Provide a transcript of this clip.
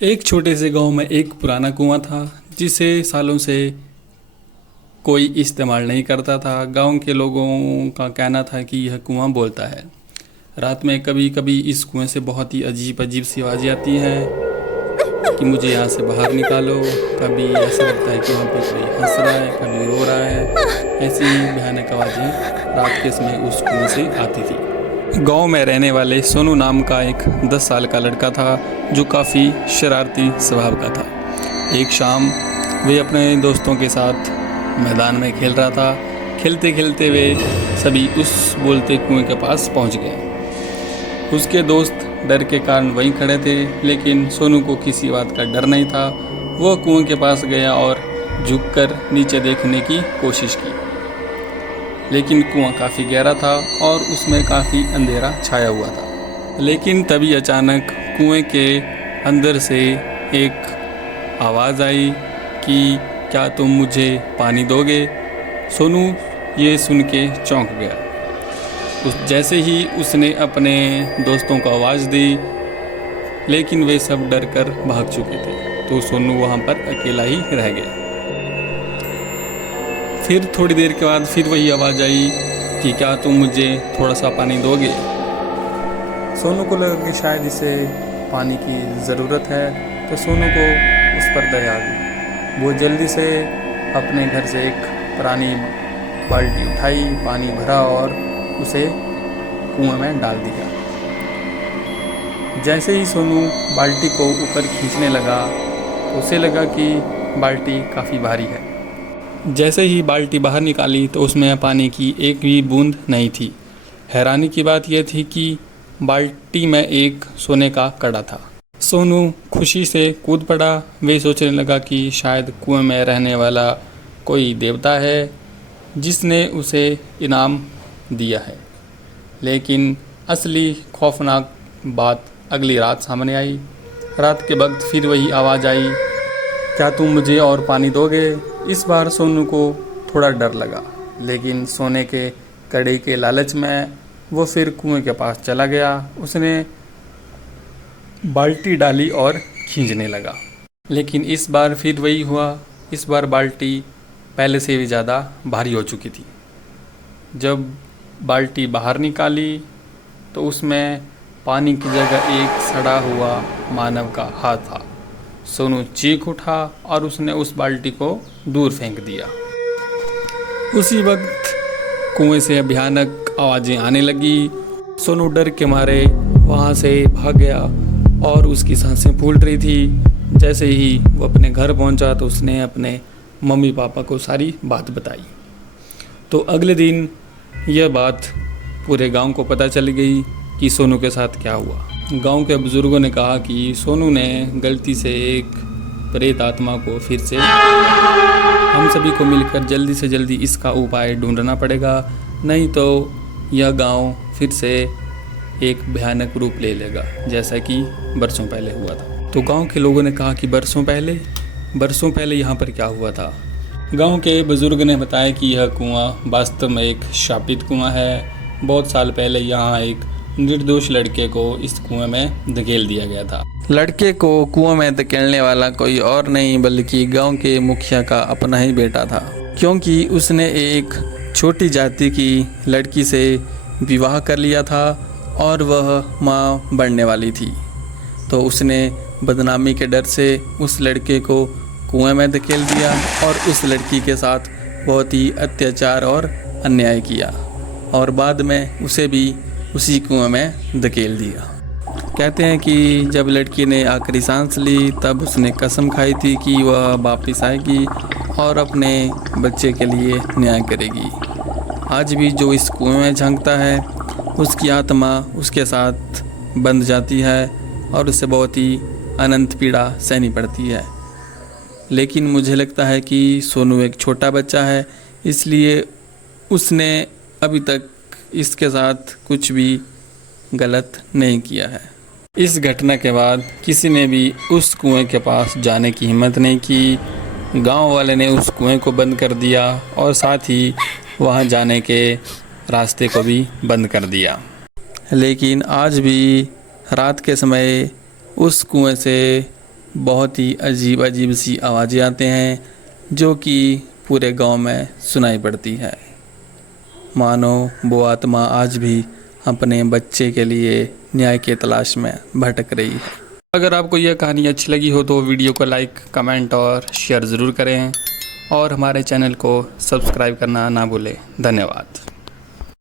एक छोटे से गांव में एक पुराना कुआं था जिसे सालों से कोई इस्तेमाल नहीं करता था। गांव के लोगों का कहना था कि यह कुआं बोलता है। रात में कभी कभी इस कुएं से बहुत ही अजीब अजीब सी आवाज़ें आती हैं कि मुझे यहाँ से बाहर निकालो। कभी ऐसा लगता है कि वहाँ पे कोई हंस रहा है, कभी रो रहा है। ऐसी भयानक आवाज़ें रात के समय उस कुएं से आती थी। गांव में रहने वाले सोनू नाम का एक 10 साल का लड़का था जो काफ़ी शरारती स्वभाव का था। एक शाम वे अपने दोस्तों के साथ मैदान में खेल रहा था। खेलते खेलते वे सभी उस बोलते कुएं के पास पहुंच गए। उसके दोस्त डर के कारण वहीं खड़े थे, लेकिन सोनू को किसी बात का डर नहीं था। वह कुएं के पास गया और झुककर नीचे देखने की कोशिश की, लेकिन कुआं काफ़ी गहरा था और उसमें काफ़ी अंधेरा छाया हुआ था। लेकिन तभी अचानक कुएं के अंदर से एक आवाज़ आई कि क्या तुम मुझे पानी दोगे। सोनू ये सुन के चौंक गया। जैसे ही उसने अपने दोस्तों को आवाज़ दी, लेकिन वे सब डर कर भाग चुके थे, तो सोनू वहाँ पर अकेला ही रह गया। फिर थोड़ी देर के बाद फिर वही आवाज़ आई कि क्या तुम मुझे थोड़ा सा पानी दोगे। सोनू को लगा कि शायद इसे पानी की ज़रूरत है, तो सोनू को उस पर दया आ गई। वो जल्दी से अपने घर से एक पुरानी बाल्टी उठाई, पानी भरा और उसे कुएं में डाल दिया। जैसे ही सोनू बाल्टी को ऊपर खींचने लगा तो उसे लगा कि बाल्टी काफ़ी भारी है। जैसे ही बाल्टी बाहर निकाली तो उसमें पानी की एक भी बूंद नहीं थी। हैरानी की बात यह थी कि बाल्टी में एक सोने का कड़ा था। सोनू खुशी से कूद पड़ा। वे सोचने लगा कि शायद कुएं में रहने वाला कोई देवता है जिसने उसे इनाम दिया है। लेकिन असली खौफनाक बात अगली रात सामने आई। रात के वक्त फिर वही आवाज़ आई, क्या तुम मुझे और पानी दोगे। इस बार सोनू को थोड़ा डर लगा, लेकिन सोने के कड़े के लालच में वो फिर कुएं के पास चला गया। उसने बाल्टी डाली और खींचने लगा, लेकिन इस बार फिर वही हुआ। इस बार बाल्टी पहले से भी ज़्यादा भारी हो चुकी थी। जब बाल्टी बाहर निकाली तो उसमें पानी की जगह एक सड़ा हुआ मानव का हाथ था। सोनू चीख उठा और उसने उस बाल्टी को दूर फेंक दिया। उसी वक्त कुएं से भयानक आवाज़ें आने लगी। सोनू डर के मारे वहाँ से भाग गया और उसकी सांसें फूल रही थी। जैसे ही वो अपने घर पहुँचा तो उसने अपने मम्मी पापा को सारी बात बताई। तो अगले दिन यह बात पूरे गांव को पता चल गई कि सोनू के साथ क्या हुआ। गांव के बुज़ुर्गों ने कहा कि सोनू ने गलती से एक प्रेत आत्मा को फिर से, हम सभी को मिलकर जल्दी से जल्दी इसका उपाय ढूंढना पड़ेगा, नहीं तो यह गांव फिर से एक भयानक रूप ले लेगा जैसा कि बरसों पहले हुआ था। तो गांव के लोगों ने कहा कि बरसों पहले यहाँ पर क्या हुआ था। गांव के बुजुर्ग ने बताया कि यह कुआं वास्तव में एक शापित कुआं है। बहुत साल पहले यहाँ एक निर्दोष लड़के को इस कुएं में धकेल दिया गया था। लड़के को कुएं में धकेलने वाला कोई और नहीं बल्कि गांव के मुखिया का अपना ही बेटा था, क्योंकि उसने एक छोटी जाति की लड़की से विवाह कर लिया था और वह माँ बनने वाली थी। तो उसने बदनामी के डर से उस लड़के को कुएं में धकेल दिया और उस लड़की के साथ बहुत ही अत्याचार और अन्याय किया और बाद में उसे भी उसी कुएं में धकेल दिया। कहते हैं कि जब लड़की ने आखिरी सांस ली तब उसने कसम खाई थी कि वह वापस आएगी और अपने बच्चे के लिए न्याय करेगी। आज भी जो इस कुएं में झांकता है उसकी आत्मा उसके साथ बंध जाती है और उसे बहुत ही अनंत पीड़ा सहनी पड़ती है। लेकिन मुझे लगता है कि सोनू एक छोटा बच्चा है, इसलिए उसने अभी तक इसके साथ कुछ भी गलत नहीं किया है। इस घटना के बाद किसी ने भी उस कुएं के पास जाने की हिम्मत नहीं की। गांव वाले ने उस कुएं को बंद कर दिया और साथ ही वहां जाने के रास्ते को भी बंद कर दिया। लेकिन आज भी रात के समय उस कुएं से बहुत ही अजीब अजीब सी आवाज़ें आते हैं जो कि पूरे गांव में सुनाई पड़ती है। मानो वो आत्मा आज भी अपने बच्चे के लिए न्याय की तलाश में भटक रही है। अगर आपको यह कहानी अच्छी लगी हो तो वीडियो को लाइक, कमेंट और शेयर ज़रूर करें और हमारे चैनल को सब्सक्राइब करना ना भूलें। धन्यवाद।